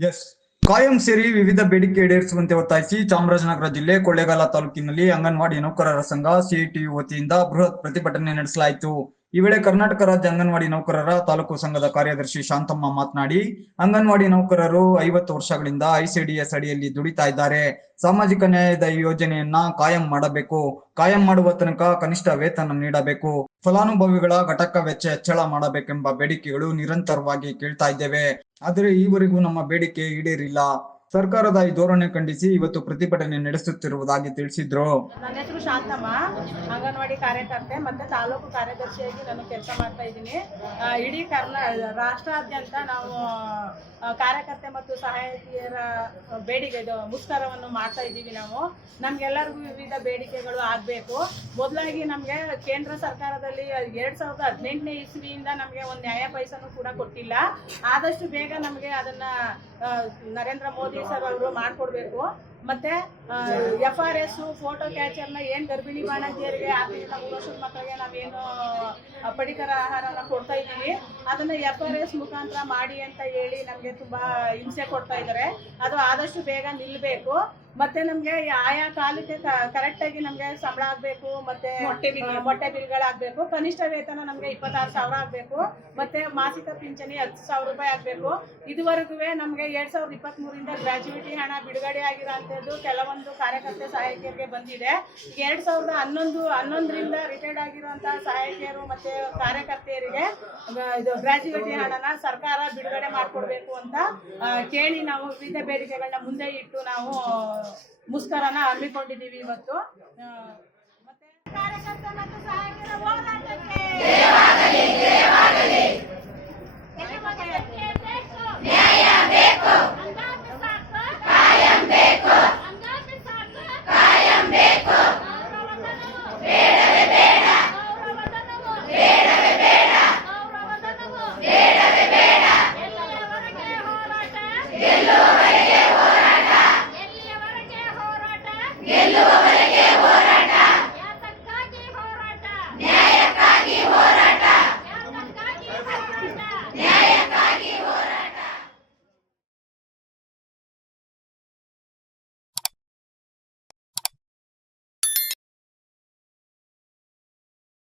S ಕಾಯಂ ಸೇರಿ ವಿವಿಧ ಬೇಡಿಕೆ ಈಡೇರಿಸುವಂತೆ ಒತ್ತಾಯಿಸಿ ಚಾಮರಾಜನಗರ ಜಿಲ್ಲೆ ಕೊಳ್ಳೇಗಾಲ ತಾಲೂಕಿನಲ್ಲಿ ಅಂಗನವಾಡಿ ನೌಕರರ ಸಂಘ ಸಿಇಟಿ ವತಿಯಿಂದ ಬೃಹತ್ ಪ್ರತಿಭಟನೆ ನಡೆಸಲಾಯಿತು. ಈ ವೇಳೆ ಕರ್ನಾಟಕ ರಾಜ್ಯ ಅಂಗನವಾಡಿ ನೌಕರರ ತಾಲೂಕು ಸಂಘದ ಕಾರ್ಯದರ್ಶಿ ಶಾಂತಮ್ಮ ಮಾತನಾಡಿ, ಅಂಗನವಾಡಿ ನೌಕರರು ಐವತ್ತು ವರ್ಷಗಳಿಂದ ಐಸಿಡಿಎಸ್ ಅಡಿಯಲ್ಲಿ ದುಡಿತಾ ಇದ್ದಾರೆ. ಸಾಮಾಜಿಕ ನ್ಯಾಯದ ಯೋಜನೆಯನ್ನ ಕಾಯಂ ಮಾಡಬೇಕು. ಕಾಯಂ ಮಾಡುವ ತನಕ ಕನಿಷ್ಠ ವೇತನ ನೀಡಬೇಕು. ಫಲಾನುಭವಿಗಳ ಘಟಕ ವೆಚ್ಚ ಹೆಚ್ಚಳ ಮಾಡಬೇಕೆಂಬ ಬೇಡಿಕೆಗಳು ನಿರಂತರವಾಗಿ ಕೇಳ್ತಾ ಇದ್ದೇವೆ. ಆದರೆ ಈವರೆಗೂ ನಮ್ಮ ಬೇಡಿಕೆ ಈಡೇರಿಲ್ಲ. ಸರ್ಕಾರದ ಈ ಧೋರಣೆ ಖಂಡಿಸಿ ಇವತ್ತು ಪ್ರತಿಭಟನೆ ನಡೆಸುತ್ತಿರುವುದಾಗಿ ತಿಳಿಸಿದ್ರು. ನನ್ನ ಹೆಸರು ಶಾಂತಮ್ಮ, ಅಂಗನವಾಡಿ ಕಾರ್ಯಕರ್ತೆ ಮತ್ತೆ ತಾಲೂಕು ಕಾರ್ಯದರ್ಶಿಯಾಗಿ ನಾನು ಕೆಲಸ ಮಾಡ್ತಾ ಇದ್ದೀನಿ. ಇಡೀ ಕರ್ನಾ, ರಾಷ್ಟ್ರಾದ್ಯಂತ ನಾವು ಕಾರ್ಯಕರ್ತೆ ಮತ್ತು ಸಹಾಯಕಿಯರ ಬೇಡಿಕೆ ಮುಷ್ಕರವನ್ನು ಮಾಡ್ತಾ ಇದ್ದೀವಿ ನಾವು. ನಮ್ಗೆಲ್ಲರಿಗೂ ವಿವಿಧ ಬೇಡಿಕೆಗಳು ಆಗಬೇಕು. ಮೊದಲಾಗಿ ನಮಗೆ ಕೇಂದ್ರ ಸರ್ಕಾರದಲ್ಲಿ ಎರಡ್ ಸಾವಿರದ ಹದಿನೆಂಟನೇ ಇಸ್ವಿಯಿಂದ ನಮಗೆ ಒಂದು ನ್ಯಾಯ ಪೈಸನು ಕೂಡ ಕೊಟ್ಟಿಲ್ಲ. ಆದಷ್ಟು ಬೇಗ ನಮಗೆ ಅದನ್ನ ನರೇಂದ್ರ ಮೋದಿ ಅವರು ಮಾಡಿಕೊಡ್ಬೇಕು. ಮತ್ತೆ ಎಫ್ ಆರ್ ಎಸ್ ಫೋಟೋ ಕ್ಯಾಚರ್ನ ಏನ್ ಗರ್ಭಿಣಿ ಬಾಣಂತಿಯರಿಗೆ ತಿಂಗಳ ಮೂರು ವರ್ಷದ ಮಕ್ಕಳಿಗೆ ನಾವೇನು ಪಡಿತರ ಆಹಾರನ ಕೊಡ್ತಾ ಇದ್ದೀವಿ. ಅದನ್ನ ಎಫ್ ಆರ್ ಎಸ್ ಮುಖಾಂತರ ಮಾಡಿ ಅಂತ ಹೇಳಿ ನಮ್ಗೆ ತುಂಬಾ ಹಿಂಸೆ ಕೊಡ್ತಾ ಇದ್ದಾರೆ ಅದು ಆದಷ್ಟು ಬೇಗ ನಿಲ್ಬೇಕು. ಮತ್ತೆ ನಮ್ಗೆ ಆಯಾ ಕಾಲಕ್ಕೆ ಕರೆಕ್ಟ್ ಆಗಿ ನಮ್ಗೆ ಸಂಬಳ ಆಗ್ಬೇಕು ಮತ್ತೆ ಮೊಟ್ಟೆ ಬಿಲ್. ಮೊಟ್ಟೆ ಬಿಲ್ಗಳಾಗ್ಬೇಕು ಕನಿಷ್ಠ ವೇತನ ನಮ್ಗೆ ಇಪ್ಪತ್ತಾರು ಸಾವಿರ ಆಗ್ಬೇಕು. ಮತ್ತೆ ಮಾಸಿಕ ಪಿಂಚಣಿ ಹತ್ತು ಸಾವಿರ ರೂಪಾಯಿ ಆಗ್ಬೇಕು. ಇದುವರೆಗೂ ನಮ್ಗೆ ಎರಡ್ ಸಾವಿರದ ಇಪ್ಪತ್ತ್ ಮೂರಿಂದ ಹಣ ಬಿಡುಗಡೆ ಆಗಿರೋಂಥದ್ದು ಕೆಲವೊಂದು ಕಾರ್ಯಕರ್ತೆ ಸಹಾಯಕಿಯರಿಗೆ ಬಂದಿದೆ. ಎರಡು ಸಾವಿರದ ಹನ್ನೊಂದು, ಹನ್ನೊಂದರಿಂದ ರಿಟೈರ್ಡ್ ಆಗಿರುವಂತಹ ಸಾಹಿತ್ಯರು ಮತ್ತೆ ಕಾರ್ಯಕರ್ತೆಯರಿಗೆ ಇದು ಗ್ರಾಜ್ಯುಯೇಟಿ ಹಣನ ಸರ್ಕಾರ ಬಿಡುಗಡೆ ಮಾಡಿಕೊಡ್ಬೇಕು ಅಂತ ಕೇಳಿ ನಾವು ವಿವಿಧ ಬೇಡಿಕೆಗಳನ್ನ ಮುಂದೆ ಇಟ್ಟು ನಾವು ಮುಷ್ಕರನ ಹಮ್ಮಿಕೊಂಡಿದ್ದೀವಿ ಇವತ್ತು. ಮತ್ತೆ ಕಾರ್ಯಕರ್ತ ಮತ್ತು ಸಹಾಯಕರ ಹೋರಾಟಕ್ಕೆ.